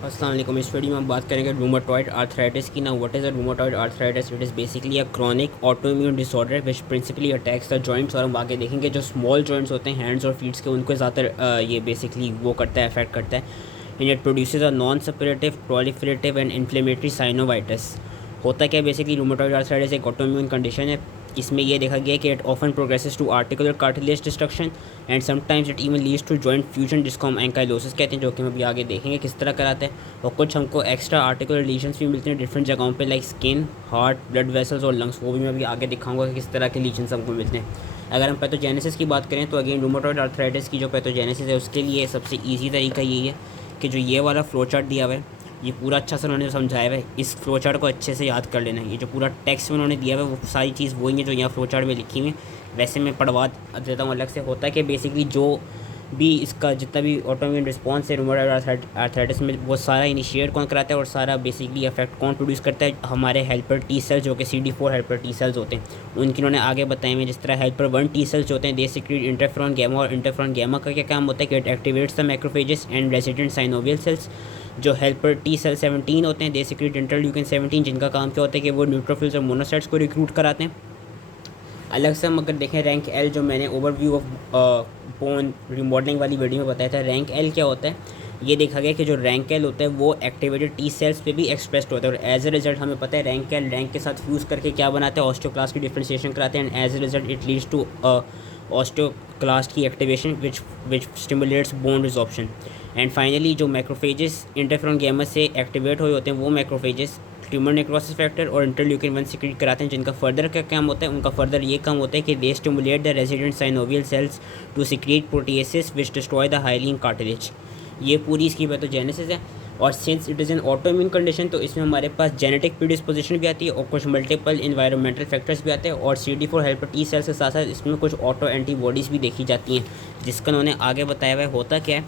अस्सलाम वालेकुम। इस वीडियो में हम बात करेंगे रूमेटॉइड आर्थराइटिस की। ना what is a rheumatoid arthritis? It is basically a chronic autoimmune disorder which principally attacks the joints. और हम आगे देखेंगे जो स्मॉल जॉइंट्स होते हैं हैंड्स और फीट्स के, उनको ज़्यादातर ये बेसिकली वो करता है, अफेक्ट करता है। In it produces a non suppurative proliferative and inflammatory synovitis. होता क्या है बेसिकली, रूमेटॉइड आर्थराइटिस एक ऑटोइम्यून कंडीशन है। इसमें यह देखा गया है कि it often progresses to articular cartilage destruction and sometimes it even leads to joint fusion, जिसको हम एंकाइलोसिस कहते हैं, जो कि हम अभी आगे देखेंगे किस तरह कराते हैं। और कुछ हमको एक्स्ट्रा आर्टिकुलर लीजन्स भी मिलते हैं डिफरेंट जगहों पे, like skin, heart, blood vessels और लंग्स। वो भी मैं अभी आगे दिखाऊंगा कि किस तरह के लीजन्स हमको मिलते हैं। अगर हम पैथोजेनेसिस की बात करें तो अगेन रूमेटॉइड आर्थराइटिस की जो पैथोजेनेसिस है उसके लिए सबसे ईजी तरीका यही है कि जो ये वाला फ्लो चार्ट दिया हुआ है, ये पूरा अच्छा से उन्होंने समझाया हुआ है, इस फ्लो चार्ट को अच्छे से याद कर लेना है। ये जो पूरा टेक्स्ट में उन्होंने दिया हुआ है वो सारी चीज़ वही है जो यहाँ फ्लो चार्ट में लिखी हुई है। वैसे मैं पढ़वा देता हूँ अलग से। होता है कि बेसिकली जो भी इसका जितना भी ऑटोइम्यून रिस्पॉन्स है रूमेटॉइड आर्थराइटिस में, वो सारा इनिशिएट कौन कराता है और सारा बेसिकली इफेक्ट कौन प्रोड्यूस करता है? हमारे हेल्पर टी सेल्स, जो कि CD4 हेल्पर टी सेल्स होते हैं, उनकी उन्होंने आगे बताए हुए। जिस तरह हेल्पर 1 टी सेल्स होते हैं, दे सिक्रीट इंटरफेरॉन गामा, और इंटरफेरॉन गामा का क्या काम होता है कि it activates the macrophages and resident synovial cells. जो हेल्पर टी सेल 17 होते हैं, दे सिक्रीट इंटरल्यूकिन 17, जिनका काम क्या होता है कि वो न्यूट्रोफिल्स और मोनोसाइट्स को रिक्रूट कराते हैं। अलग से हम अगर देखें रैंक एल, जो मैंने ओवरव्यू ऑफ बोन रिमॉडलिंग वाली वीडियो में बताया था, रैंक एल क्या होता है? ये देखा गया कि जो रैंक एल होता है वो एक्टिवेटेड टी सेल्स पे भी एक्सप्रेस्ड होता है, और एज ए रिजल्ट हमें पता है रैंक एल रैंक के साथ फ्यूज़ करके क्या बनाते हैं? ऑस्टियोक्लास्ट की डिफ्रेंशिएशन कराते हैं, and as a result it leads to osteoclast की activation which stimulates bone resorption. And finally जो मैक्रोफेजेस इंटरफेरॉन गामा से एक्टिवेट हुए होते हैं, वो मैक्रोफेजेस ट्यूमर नेक्रोसिस फैक्टर और इंटरल्यूकिन 1 सिक्रीट कराते हैं, जिनका फर्दर क्या काम होता है? उनका फर्दर ये काम होता है कि they stimulate the resident synovial cells to secrete proteases which destroy the hyaline cartilage. ये पूरी इसकी पैथोजेनेसिस है। और since it is an autoimmune condition, तो इसमें हमारे पास जेनेटिक प्रीडिस्पोजिशन भी आती है और कुछ मल्टीपल इन्वायरमेंटल फैक्टर्स भी आते हैं। और CD4 हेल्पर टी सेल्स के साथ साथ इसमें कुछ ऑटो एंटीबॉडीज़ भी देखी जाती हैं, जिसका उन्होंने आगे बताया हुआ है। होता क्या है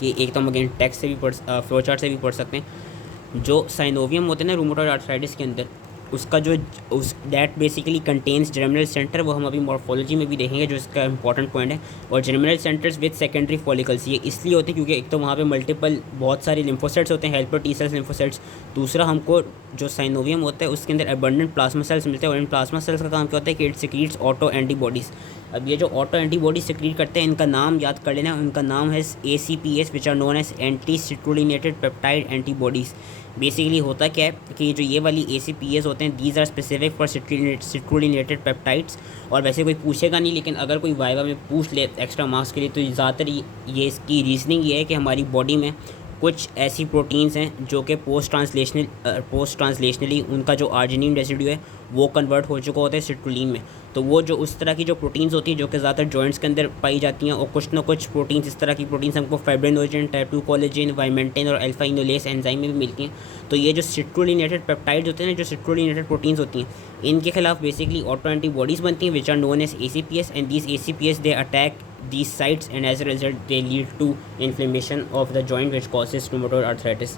कि एक तो हम अगेन टेक्स्ट से भी फ्लो चार्ट से भी पढ़ सकते हैं। जो साइनोवियम होते हैं ना रूमेटॉइड आर्थराइटिस के अंदर, उसका जो उस that basically contains germinal centre, वो हम अभी मॉर्फोलॉजी में भी देखेंगे जो इसका इंपॉर्टेंट पॉइंट है। और germinal centres with secondary follicles, ये इसलिए होते हैं क्योंकि एक तो वहाँ पे मल्टीपल बहुत सारे लिम्फोसाइट्स होते हैं, हेल्पर टी सेल्स लिम्फोसाइट्स। दूसरा हमको जो साइनोवियम होता है उसके अंदर अबंडेंट प्लाज्मा सेल्स मिलते हैं, और इन प्लाज्मा सेल्स का काम क्या होता है कि इट सिक्रीट्स ऑटो एंटीबॉडीज़। अब ये जो ऑटो एंटीबॉडी सिक्रीट करते हैं, इनका नाम याद कर लेना। उनका नाम है ACPS, which are known as anti citrullinated peptide antibodies. Basically होता क्या है कि जो ये वाली ACPS होते हैं, these are specific for citrullinated peptides. और वैसे कोई पूछेगा नहीं, लेकिन अगर कोई वाइवा में पूछ ले एक्स्ट्रा मार्क्स के लिए, तो ज़्यादातर ये इसकी रीजनिंग ये है कि हमारी बॉडी में कुछ ऐसी प्रोटीन्स हैं जो कि पोस्ट ट्रांसलेशनली उनका जो आर्जिनिन रेसिड्यू है वो कन्वर्ट हो चुका होता है सिट्रुलिन में। तो वो जो उस तरह की जो प्रोटीन्स होती हैं जो कि ज़्यादातर जॉइंट्स के अंदर पाई जाती हैं, और कुछ ना कुछ प्रोटीन्स इस तरह की प्रोटीन्स हमको फाइब्रिनोजन, टाइप 2 कोलेजन, वाइमेंटेन और अल्फा इनोलेस एंजाइम में भी मिलती हैं। तो ये जो सिट्रुलिनेटेड पेप्टाइड्स होते हैं ना, जो सिट्रुलिनेटेड प्रोटीन्स होती हैं, इनके खिलाफ बेसिकली ऑटो एंटीबॉडीज़ बनती हैं which are known as ACPS, and these ACPS they attack these sites, and as a result they lead to inflammation of the joint which causes rheumatoid arthritis.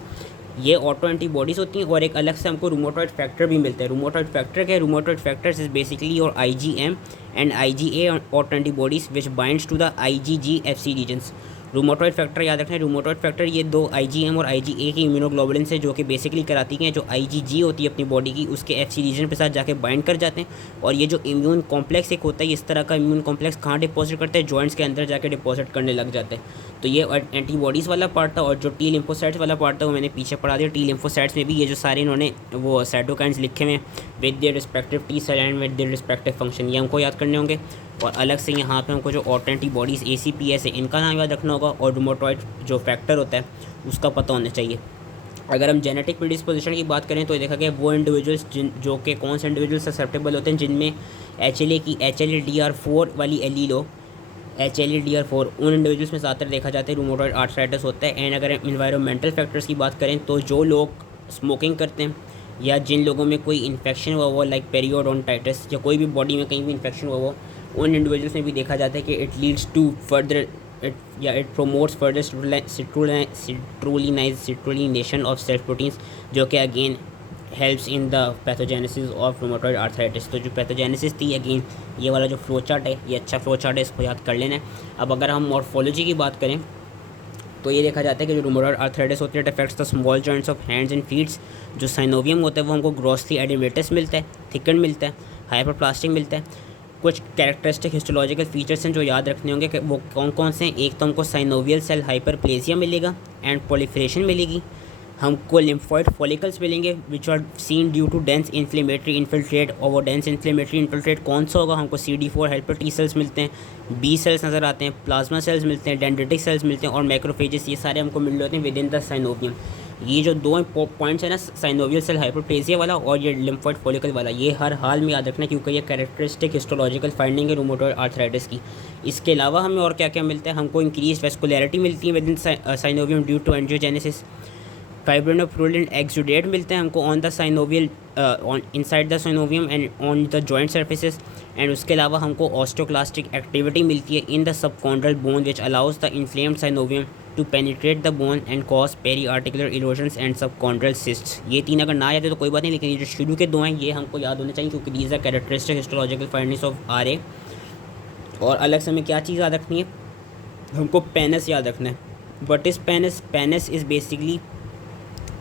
ये auto antibodies होती हैं। और एक अलग से हमको रूमेटॉइड फैक्टर भी मिलता है। रूमेटॉइड फैक्टर क्या है? रूमेटॉइड फैक्टर्स इज बेसिकली और IgM and IgA autoantibodies which binds to the IgG-Fc regions. Rheumatoid factor याद रखना है, रूमेटॉइड फैक्टर ये दो IgM और IgA की इम्यूनोग्लोबुलिन से जो कि बेसिकली कराती हैं, जो IgG होती है अपनी बॉडी की, उसके FC रीजन के साथ जाके बाइंड कर जाते हैं। और ये जो इम्यून कॉम्प्लेक्स एक होता है, इस तरह का इम्यून कॉम्प्लेक्स कहाँ डिपॉजिट करते हैं? जॉइंट्स के अंदर जाके डिपॉजिट करने लग जाते हैं। तो ये एंटीबॉडीज़ वाला पार्ट था। और जो T लिम्फोसाइट्स वाला पार्ट था वो मैंने पीछे पढ़ा दिया। T लिम्फोसाइट्स में भी ये जो सारे इन्होंने वो साइटोकाइन्स लिखे हुए with their respective T cell and with their respective function, ये हमको याद करने होंगे। और अलग से यहाँ पे हमको जो ऑटो एंटीबॉडीज़ ACPS है, इनका नाम याद रखना होगा। और रूमेटॉइड जो फैक्टर होता है उसका पता होना चाहिए। अगर हम जेनेटिक प्रीडिस्पोजिशन की बात करें तो देखा गया वो इंडिविजुअल्स जो कि कौन से इंडिविजुअल्स ससेप्टेबल होते हैं जिनमें HLA की HLA-DR4 वाली एलील हो, HLA-DR4, उन इंडिविजुअल्स में ज़्यादातर देखा जाता है रूमेटॉइड आर्थराइटिस होता है। एंड अगर हम इन्वायरमेंटल फैक्टर्स की बात करें तो जो लोग स्मोकिंग करते हैं, या जिन लोगों में कोई इन्फेक्शन हुआ हो लाइक पेरियोडोंटाइटिस, या कोई भी बॉडी में कहीं भी इन्फेक्शन हुआ हो, उन इंडिविजुअल्स में भी देखा जाता है कि it leads to further it promotes further citrullination of self proteins, जो कि again helps in the pathogenesis of rheumatoid arthritis. तो जो पैथोजेनेसिस थी, अगेन ये वाला जो फ्लो चार्ट है, ये अच्छा फ्लो चार्ट है, इसको याद कर लेना है। अब अगर हम मॉर्फोलॉजी की बात करें तो ये देखा जाता है कि जो रूमेटॉइड आर्थराइटिस होती है it affects the small joints of hands and feets. जो साइनोवियम होता है वो हमको ग्रॉसली एडिमेटस मिलता है, थिकन मिलता है, हाइपरप्लास्टिक मिलता है। कुछ कैरेक्टरिस्टिक हिस्टोलॉजिकल फीचर्स हैं जो याद रखने होंगे कि वो कौन कौन से हैं। एक तो हमको साइनोवियल सेल हाइपरप्लेसिया मिलेगा एंड प्रोलिफरेशन मिलेगी। हमको लिम्फॉइड फॉलिकल्स मिलेंगे which are seen due to dense inflammatory infiltrate. और वो डेंस इन्फ्लेमेटरी इन्फिल्ट्रेट कौन सा होगा, हमको CD4 हेल्पर टी सेल्स मिलते हैं, बी सेल्स नज़र आते हैं, प्लाज्मा सेल्स मिलते हैं, डेंड्रिटिक सेल्स मिलते हैं और मैक्रोफेजेस। ये सारे हमको मिल रहे होते हैं विद इन द साइनोवियम। ये जो दो पॉइंट्स है ना, साइनोवियल सेल हाइपरप्लेसिया वाला और ये लिम्फॉइड फॉलिकल वाला, ये हर हाल में याद रखना क्योंकि ये कैरेक्टरिस्टिक हिस्टोलॉजिकल फाइंडिंग है रूमेटॉइड आर्थराइटिस की। इसके अलावा हमें और क्या क्या मिलता है, हमको इंक्रीज वेस्कुलैरिटी मिलती है within synovium due to angiogenesis. Fibrinopurulent exudate मिलते हैं हमको on the synovial inside the synovium and on the joint surfaces. And उसके अलावा हमको ऑस्टियोक्लास्टिक एक्टिविटी मिलती है in the subchondral bone which allows the inflamed synovium to penetrate the bone and cause periarticular erosions and subchondral cysts. ये तीन अगर ना याद है तो कोई बात नहीं, लेकिन ये जो शुरू के दो हैं ये हमको याद होने चाहिए क्योंकि these are characteristic histological findings of RA। और अलग से हमें क्या चीज़ याद रखनी है, हमको पेनस याद रखना है। What is pannus? Pannus is basically,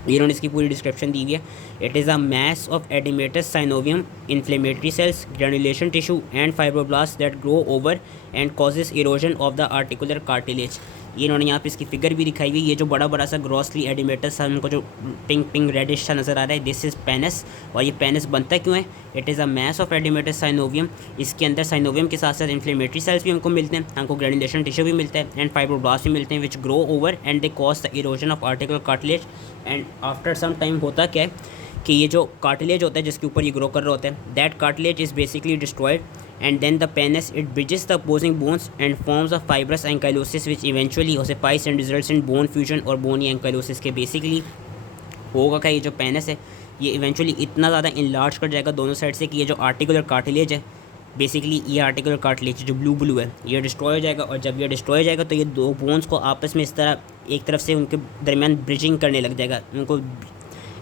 इन्होंने इसकी पूरी डिस्क्रिप्शन दी हुई है। It is a mass of oedematous synovium inflammatory cells granulation tissue and fibroblast that grow over and causes erosion of the articular cartilage. ये इन्होंने यहाँ पे इसकी फिगर भी दिखाई हुई है। ये जो बड़ा बड़ा सा ग्रॉसली एडिमेटस हमको जो पिंक पिंक रेडिश सा नज़र आ रहा है, दिस इज़ पेनस। और ये पेनस बनता क्यों है? It is a mass of oedematous synovium. इसके अंदर साइनोवियम के साथ साथ इन्फ्लेमेटरी सेल्स भी हमको मिलते हैं, हमको ग्रेनुलेशन टिश्यू भी मिलता है एंड फाइब्रोब्लास्ट भी मिलते हैं which grow over and they cause the erosion of articular cartilage. And after some time होता क्या है कि ये जो कार्टिलेज होता है जिसके ऊपर ये ग्रो कर रहा होता है, that cartilage is basically destroyed and then the penis it bridges the opposing bones and forms a fibrous ankylosis which eventually ossifies and results in bone fusion और bony ankylosis के basically होगा क्या, ये जो पेनिस है ये eventually इतना ज़्यादा इनलार्ज कर जाएगा दोनों साइड से कि ये जो आर्टिकुलर कार्टिलेज है, बेसिकली ये आर्टिकुलर कार्टिलेज जो ब्लू है ये डिस्ट्रॉय हो जाएगा। और जब ये डिस्ट्रॉय हो जाएगा तो ये दो बोन्स को आपस में इस तरह एक तरफ से उनके दरमियान ब्रिजिंग करने लग जाएगा, उनको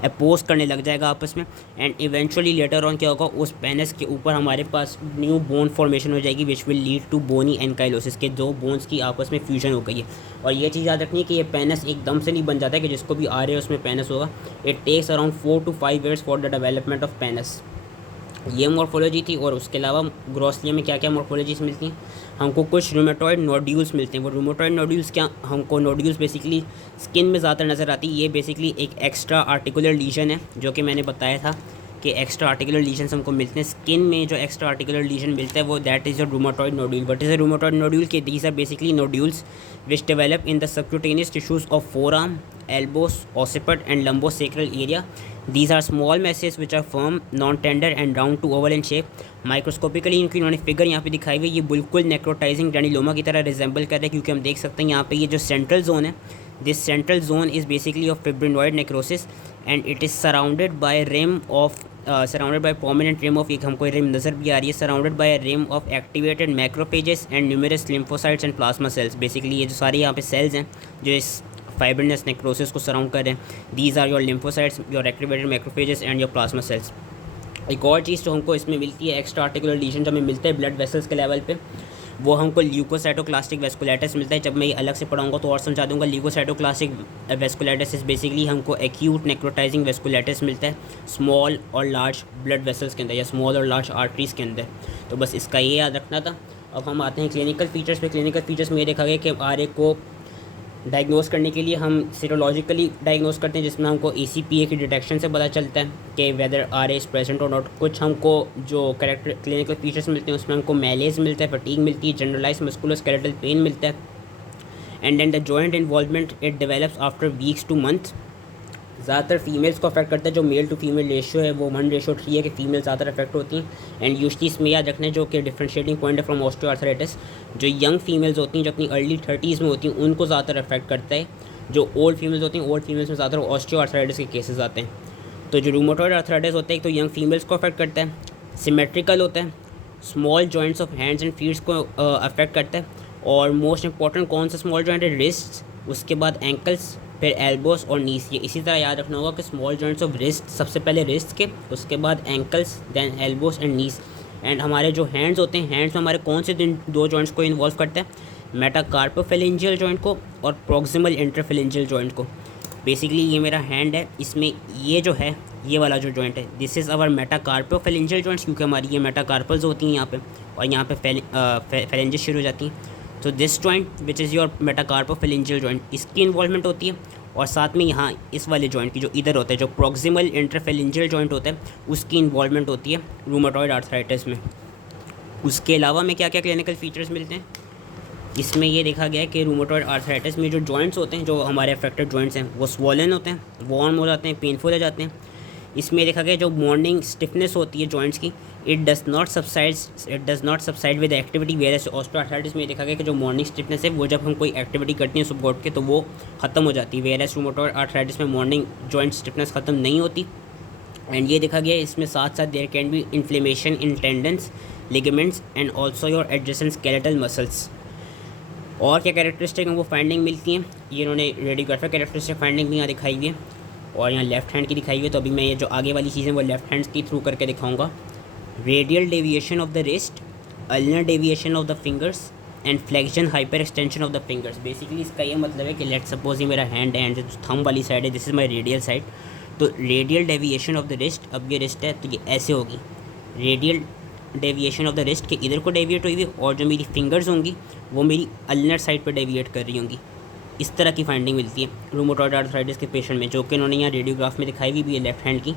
अपोज करने लग जाएगा आपस में। एंड इवेंचुअली लेटर ऑन क्या होगा, उस पेनिस के ऊपर हमारे पास न्यू बोन फॉर्मेशन हो जाएगी which will lead to bony ankylosis के दो बोन्स की आपस में फ्यूजन हो गई है। और ये चीज़ याद रखनी है कि ये पेनिस एकदम से नहीं बन जाता है कि जिसको भी आ रहे है उसमें पेनिस होगा। It takes around 4 to 5 years for the development of pannus. ये मॉर्फोलॉजी थी। और उसके अलावा ग्रॉसलिया में क्या क्या मॉर्फोलॉजीज मिलती हैं, हमको कुछ रूमेटॉइड नोड्यूल्स मिलते हैं। वो रूमेटॉइड नोड्यूल्स क्या, हमको नोड्यूल्स बेसिकली स्किन में ज़्यादा नज़र आती है। ये बेसिकली एक एक्स्ट्रा आर्टिकुलर लीजन है जो कि मैंने बताया था कि एक्स्ट्रा आर्टिकुलर लीजन्स हमको मिलते हैं स्किन में। जो एक्स्ट्रा आर्टिकुलर लीजन मिलता है वो that is a rheumatoid nodule. What is a rheumatoid nodule के these are basically nodules which develop in the subcutaneous tissues of forearm, elbows, occiput and lumbosacral area. These are small masses which are firm, non-tender and round to oval in shape. Microscopically इनकी इन्होंने figure यहाँ पे दिखाई हुई है, ये बिल्कुल necrotising granuloma की तरह रिजेंबल कर रहा है क्योंकि हम देख सकते हैं यहाँ पे ये जो सेंट्रल जोन है, this central zone is basically of fibrinoid necrosis and it is surrounded by rim of surrounded by prominent rim of, एक हमको रिम नज़र भी आ रही है, surrounded by rim of activated macrophages and numerous lymphocytes and plasma cells. Basically ये जो सारे यहाँ पे सेल्स हैं जो इस फाइब्रिनस नेक्रोसिस को सराउंड कर रहे हैं, these are your lymphocytes, your activated macrophages and your plasma cells. एक और चीज़ जो हमको इसमें मिलती है, एक्स्ट्रा आर्टिकुलर लीजन जो हमें मिलता है ब्लड वेसल्स के लेवल पे, वो हमको ल्यूकोसाइटोक्लास्टिक वेस्कुलाइटिस मिलता है। जब मैं ये अलग से पढ़ाऊंगा तो और समझा दूंगा। ल्यूकोसाइटोक्लास्टिक वेस्कुलाइटिस बेसिकली हमको एक्यूट नेक्रोटाइजिंग वेस्कुलाइटिस मिलता है स्मॉल और लार्ज ब्लड वेसल्स के अंदर या स्मॉल और लार्ज आर्टरीज के अंदर। तो बस इसका ये याद रखना था। अब हम आते हैं क्लिनिकल फीचर्स पे। क्लिनिकल फीचर्स में ये देखा गया कि RA को डायग्नोस करने के लिए हम सीरोलॉजिकली डायग्नोस करते हैं जिसमें हमको ACPA की डिटेक्शन से पता चलता है कि वेदर RA इज़ प्रेजेंट और नॉट। कुछ हमको जो कैरेक्टर क्लिनिकल फीचर्स मिलते हैं उसमें हमको मैलेज मिलता है, फटीग मिलती है, जनरलाइज मस्कुलोस्केलेटल पेन मिलता है and then the joint involvement it develops after weeks to month. ज़्यादातर फीमेल्स को अफेक्ट करता है, जो मेल टू फीमेल रेशियो है वो 1:3 है कि फीमेल ज़्यादातर अफेक्ट होती हैं। एंड यूजली इसमें याद रखना है जो कि डिफरेंशिएटिंग पॉइंट है फ्रॉम ऑस्टियोआर्थराइटिस, जो यंग फीमेल्स होती हैं जो अपनी अर्ली 30s में होती हैं उनको ज़्यादातर अफेक्ट करता है। जो ओल्ड फीमेल्स होती हैं, ओल्ड फीमेल्स में ज़्यादातर ऑस्टियोआर्थराइटिस के केसेस आते हैं। तो जो रूमेटॉइड आर्थराइटिस होता है एक तो यंग फीमेल्स को अफेक्ट करता है, सिमेट्रिकल होता है, small joints of hands and feets को अफेक्ट करता है। और मोस्ट इंपॉर्टेंट कौन सा स्मॉल जॉइंट है, रिस्ट, उसके बाद एंकल्स, फिर एल्बोस और नीस। ये इसी तरह याद रखना होगा कि स्मॉल जॉइंट्स ऑफ रिस्ट, सबसे पहले रिस्ट के, उसके बाद ankles, then elbows and knees. And हमारे जो हैंड्स होते हैं, हैंड्स में हमारे कौन से दो जॉइंट्स को इन्वॉल्व करता है, मेटाकार्पोफेलेंजियल जॉइंट को और प्रॉक्सिमल इंटरफेलेंजियल जॉइंट को। बेसिकली ये मेरा हैंड है, इसमें ये जो है ये वाला जो जॉइंट है this is our metacarpophalangeal joints, क्योंकि हमारी ये मेटाकार्पल्स होती हैं यहाँ पे और यहाँ पे फेलेंजेस शुरू हो जाती हैं। तो this joint which is your metacarpophalangeal joint, इसकी इन्वॉल्वमेंट होती है। और साथ में यहाँ इस वाले जॉइंट की जो इधर होता है, जो प्रॉक्सिमल इंटरफेलेंजियल जॉइंट होता है, उसकी इन्वॉल्वमेंट होती है रूमेटॉइड आर्थराइटिस में। उसके अलावा में क्या क्या क्लिनिकल फीचर्स मिलते हैं, इसमें ये देखा गया है कि रूमेटॉइड आर्थराइटिस में जो जॉइंट्स होते हैं, जो हमारे अफेक्टेड जॉइंट्स हैं, वो स्वॉलन होते हैं, वार्म हो जाते हैं, पेनफुल हो जाते हैं। इसमें देखा गया जो मॉर्निंग स्टिफनेस होती है जॉइंट्स की, it does not subside with activity, whereas osteoarthritis में देखा गया कि जो मॉर्निंग स्टिफनेस है वो जब हम कोई एक्टिविटी करते हैं सुबह उठ के तो वो ख़त्म हो जाती है, वेयरएज रूमेटॉइड आर्थराइटिस में मॉर्निंग जॉइंट स्टिफनेस ख़त्म नहीं होती। एंड ये देखा गया इसमें साथ साथ there can be inflammation in tendons, ligaments and also your adjacent skeletal muscles. और क्या कैरेक्टरिस्टिक हमको फाइंडिंग मिलती हैं, ये इन्होंने रेडियोग्राफिक कैरेक्टरिस्टिक फाइंडिंग भी यहाँ दिखाई हुई है और यहाँ लेफ्ट हैंड की दिखाई हुई है। तो अभी मैं ये जो आगे वाली चीज़ें वो लेफ्ट हैंड की थ्रू करके दिखाऊंगा। Radial deviation of the wrist, ulnar deviation of the fingers and flexion hyper extension of the fingers. Basically इसका ये मतलब है कि लेट सपोज ये मेरा हैंड है एंड जो थंब वाली साइड है this is my radial side, तो radial deviation of the wrist, अब ये रिस्ट है तो ये ऐसे होगी, radial deviation of the wrist के इधर को डेविएट हुई और जो मेरी फिंगर्स होंगी वो मेरी अल्नर साइड पर डेविएट कर रही होंगी। इस तरह की फाइंडिंग मिलती है रूमेटॉइड आर्थराइटिस के पेशेंट में, जो कि इन्होंने यहाँ रेडियोग्राफ में दिखाई हुई भी है लेफ्ट हैंड की,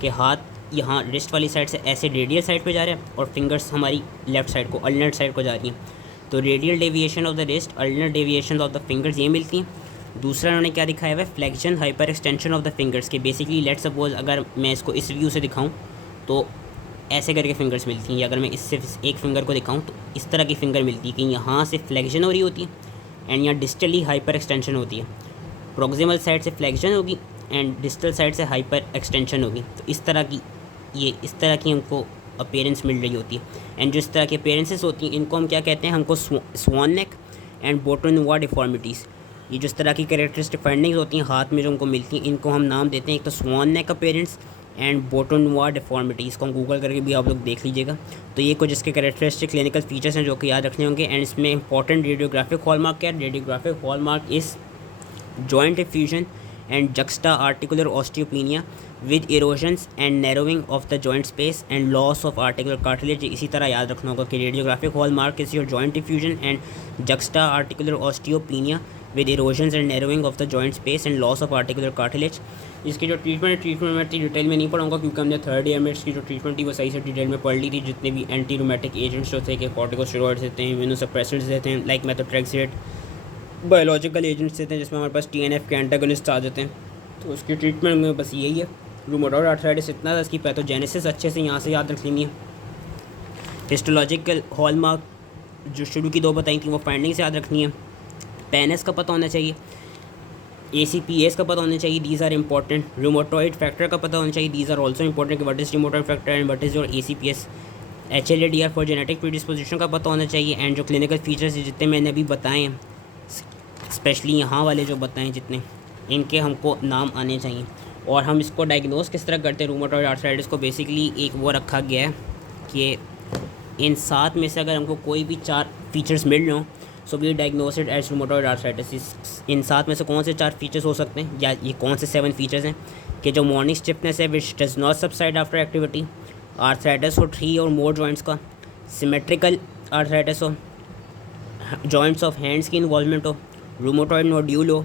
कि हाथ यहाँ रिस्ट वाली साइड से ऐसे रेडियल साइड पे जा रहा है और फिंगर्स हमारी लेफ्ट साइड को अल्नर साइड को जा रही हैं। तो radial deviation of the wrist, ulnar deviation of the fingers ये मिलती हैं। दूसरा इन्होंने क्या दिखाया हुआ है, flexion hyper extension of the fingers के। बेसिकली लेट सपोज अगर मैं इसको इस व्यू से दिखाऊँ तो ऐसे करके फिंगर्स मिलती हैं, या अगर मैं इससे एक फिंगर को दिखाऊँ तो इस तरह की फिंगर मिलती है कि यहाँ से फ्लेक्शन हो रही होती है एंड यहाँ डिस्टली हाइपर एक्सटेंशन होती है। प्रॉक्सिमल साइड से फ्लेक्शन होगी एंड डिस्टल साइड से हाइपर एक्सटेंशन होगी। तो इस तरह की हमको अपीयरेंस मिल रही होती है। एंड जो इस तरह की अपीयरेंसेस होती हैं इनको हम क्या कहते हैं, हमको स्वान नेक एंड बोटोनवा डिफॉर्मिटीज़, ये जो इस तरह की कैरेक्टरिस्टिक फाइंडिंग्स होती हैं हाथ में जो हमको मिलती हैं, इनको हम नाम देते हैं एक तो स्वान नेक अपीयरेंस एंड बोटोनवा डिफॉर्मिटी। इसको हम गूगल करके भी आप लोग देख लीजिएगा। तो ये कुछ इसके कैरेक्टरिस्टिक क्लिनिकल फीचर्स हैं जो कि याद रखने होंगे। एंड इसमें इंपॉर्टेंट रेडियोग्राफिक हॉलमार्क क्या है, radiographic hallmark is joint diffusion and juxta articular osteopenia with erosions and narrowing of the joint space and loss of articular cartilage. इसी तरह याद रखना होगा कि radiographic hallmark is your joint diffusion and juxta articular osteopenia with erosions and narrowing of the joint space and loss of articular cartilage. इसकी जो treatment मैं इतनी डिटेल में नहीं पढ़ूंगा क्योंकि हमने थर्ड ईयर में इसकी जो ट्रीटमेंट थी वो सही से डिटेल में पढ़ ली थी। जितने भी एंटी रूमेटिक एजेंट्स जो थे कि कॉर्टिकोस्टेरॉइड्स देते हैं, इम्यूनोसप्रेसेंट्स देते हैं लाइक मेथोट्रेक्सेट, बायोलॉजिकल एजेंट्स देते हैं जिसमें हमारे पास TNF के एंटागोनिस्ट आ जाते हैं। तो उसकी ट्रीटमेंट में बस यही है। रूमेटॉइड आर्थराइटिस इतना था, इसकी पैथोजेनेसिस अच्छे से यहाँ से याद रख लेनी है। हिस्टोलॉजिकल हॉलमार्क जो शुरू की दो बताई थी वो फाइंडिंग्स याद रखनी है। पेनस का पता होना चाहिए, ACPAs का पता होना चाहिए, these are important. Rheumatoid factor का पता होना चाहिए, दीज आर ऑल्सो इंपॉर्टेंट कि what is rheumatoid factor and what is your ACPS। HLA-DR for genetic predisposition का पता होना चाहिए। एंड जो क्लिनिकल फीचर्स जितने मैंने अभी बताए हैं, स्पेशली यहाँ वाले जो बताएं जितने, इनके हमको नाम आने चाहिए। और हम इसको डायग्नोस किस तरह करते हैं रूमेटॉइड आर्थराइटिस को, बेसिकली एक वो रखा गया है कि इन 7 में से अगर हमको कोई भी 4 फीचर्स मिल रहे हों so we diagnose it as rheumatoid arthritis. इन 7 में से कौन से 4 फीचर्स हो सकते हैं, या ये कौन से 7 फीचर्स हैं कि जो मॉर्निंग स्टिफनेस है which does not subside after activity, arthritis हो 3 और मोर जॉइंट्स का, सिमेट्रिकल आर्थराइटिस हो, जॉइंट्स ऑफ हैंड्स की इन्वॉल्वमेंट हो, रूमेटॉइड नोड्यूल हो,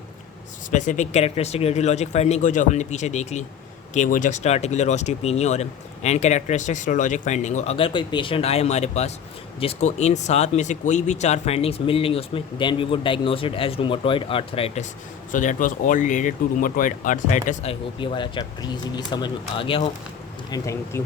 स्पेसिफिक कैरेक्टरिस्टिक रेडियोलॉजिक फाइंडिंग हो जो हमने पीछे देख ली कि वो जक्स्टा आर्टिकुलर ऑस्टियोपेनिया और एंड कैरेक्टरिस्टिक सीरोलॉजिक फाइंडिंग हो। अगर कोई पेशेंट आए हमारे पास जिसको इन 7 में से कोई भी 4 फाइंडिंग्स मिल रही उसमें, then we would diagnose it as rheumatoid arthritis. So that was all related to rheumatoid arthritis. I hope ये वाला चैप्टर इजीली समझ में आ गया हो एंड थैंक यू।